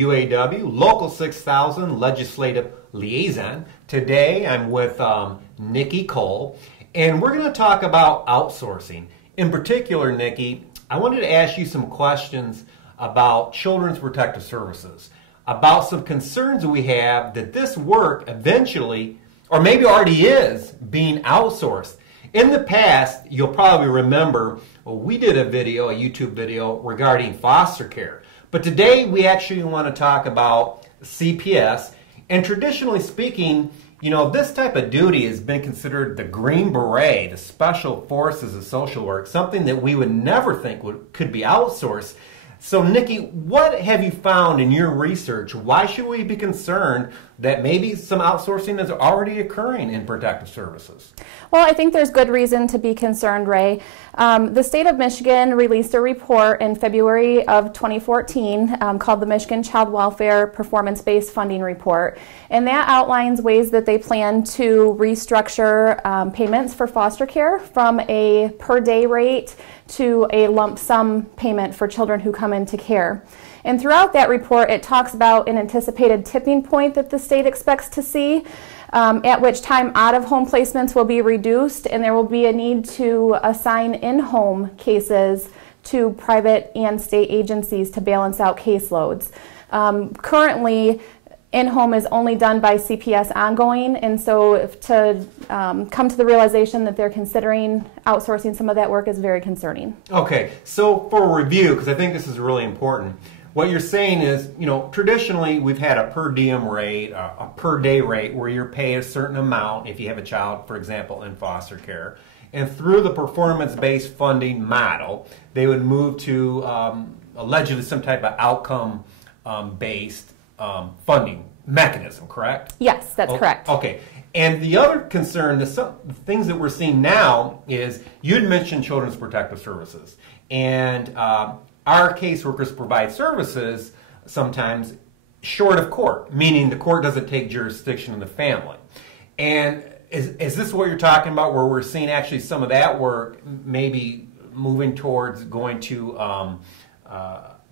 UAW Local 6000 Legislative Liaison. Today I'm with Nikki Cole, and we're going to talk about outsourcing. In particular, Nikki, I wanted to ask you some questions about Children's Protective Services, about some concerns we have that this work eventually, or maybe already is, being outsourced. In the past, you'll probably remember, we did a YouTube video regarding foster care. But today we actually want to talk about CPS. And traditionally speaking, you know, this type of duty has been considered the Green Beret, the Special Forces of Social Work, something that we would never think could be outsourced. So, Nikki, what have you found in your research? Why should we be concerned that maybe some outsourcing is already occurring in protective services? Well, I think there's good reason to be concerned, Ray. The state of Michigan released a report in February of 2014 called the Michigan Child Welfare Performance-Based Funding Report. And that outlines ways that they plan to restructure payments for foster care from a per-day rate to a lump sum payment for children who come into care. And throughout that report, it talks about an anticipated tipping point that the state expects to see, at which time out-of-home placements will be reduced and there will be a need to assign in-home cases to private and state agencies to balance out caseloads. Currently, in-home is only done by CPS ongoing, and so to come to the realization that they're considering outsourcing some of that work is very concerning. Okay, so for review, because I think this is really important, what you're saying is, you know, traditionally we've had a per diem rate, a per day rate where you're paid a certain amount if you have a child, for example, in foster care. And through the performance-based funding model, they would move to allegedly some type of outcome-based funding mechanism, correct? Yes, that's correct. Okay. And the other concern, the things that we're seeing now is, you'd mentioned Children's Protective Services. And our caseworkers provide services sometimes short of court, meaning the court doesn't take jurisdiction of the family. And is this what you're talking about, where we're seeing actually some of that work maybe moving towards going to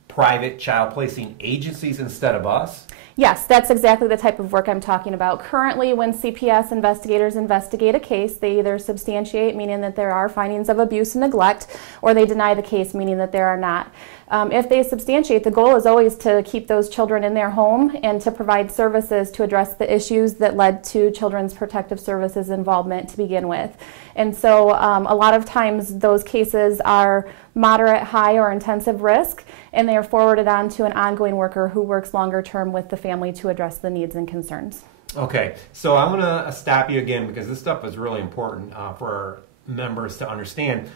private child placing agencies instead of us? Yes, that's exactly the type of work I'm talking about. Currently, when CPS investigators investigate a case, they either substantiate, meaning that there are findings of abuse and neglect, or they deny the case, meaning that there are not. If they substantiate, the goal is always to keep those children in their home and to provide services to address the issues that led to Children's Protective Services involvement to begin with. And so a lot of times those cases are moderate, high, or intensive risk, and they are forwarded on to an ongoing worker who works longer term with the family to address the needs and concerns. Okay, so I'm going to stop you again because this stuff is really important for our members to understand.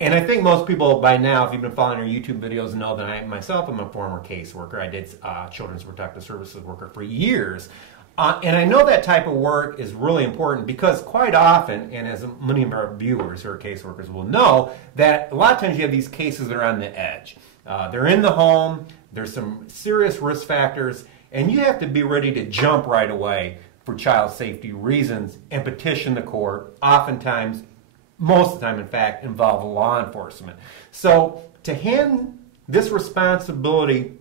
And I think most people by now, if you've been following our YouTube videos, know that I myself am a former caseworker. I did Children's Protective Services worker for years. And I know that type of work is really important because quite often, and as many of our viewers who are caseworkers will know, that a lot of times you have these cases that are on the edge. They're in the home, there's some serious risk factors, and you have to be ready to jump right away for child safety reasons and petition the court, oftentimes, most of the time in fact, involve law enforcement. So to hand this responsibility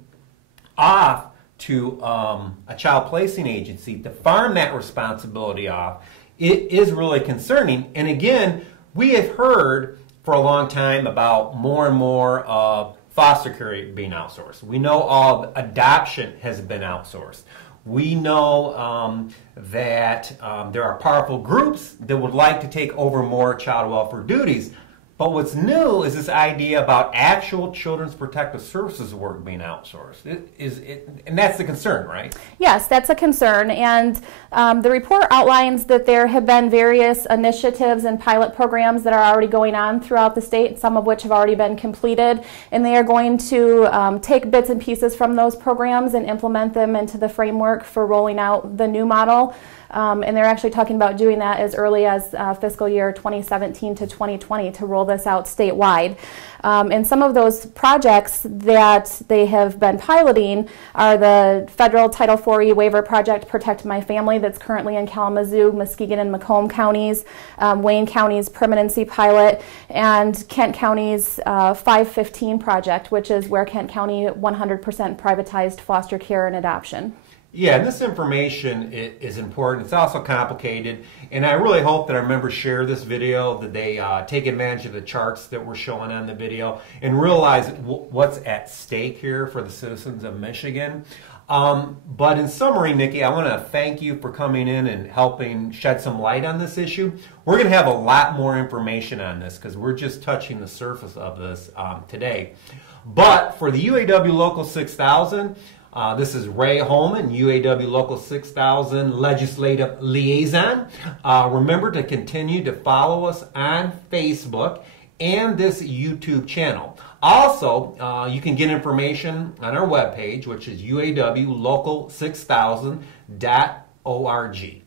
off to a child placing agency, to farm that responsibility off, it is really concerning. And again, we have heard for a long time about more and more of foster care being outsourced. We know all adoption has been outsourced. We know that there are powerful groups that would like to take over more child welfare duties. But what's new is this idea about actual Children's Protective Services work being outsourced. And that's the concern, right? Yes, that's a concern. And the report outlines that there have been various initiatives and pilot programs that are already going on throughout the state, some of which have already been completed. And they are going to take bits and pieces from those programs and implement them into the framework for rolling out the new model. and they're actually talking about doing that as early as fiscal year 2017 to 2020 to roll this out statewide. And some of those projects that they have been piloting are the federal Title IV waiver project, Protect My Family, that's currently in Kalamazoo, Muskegon, and Macomb counties, Wayne County's permanency pilot, and Kent County's 515 project, which is where Kent County 100% privatized foster care and adoption. Yeah, and this information is important. It's also complicated, and I really hope that our members share this video, that they take advantage of the charts that we're showing on the video, and realize what's at stake here for the citizens of Michigan. But in summary, Nikki, I want to thank you for coming in and helping shed some light on this issue. We're going to have a lot more information on this because we're just touching the surface of this today. But for the UAW Local 6000, this is Ray Holman, UAW Local 6000 Legislative Liaison. Remember to continue to follow us on Facebook and this YouTube channel. Also, you can get information on our webpage, which is uawlocal6000.org.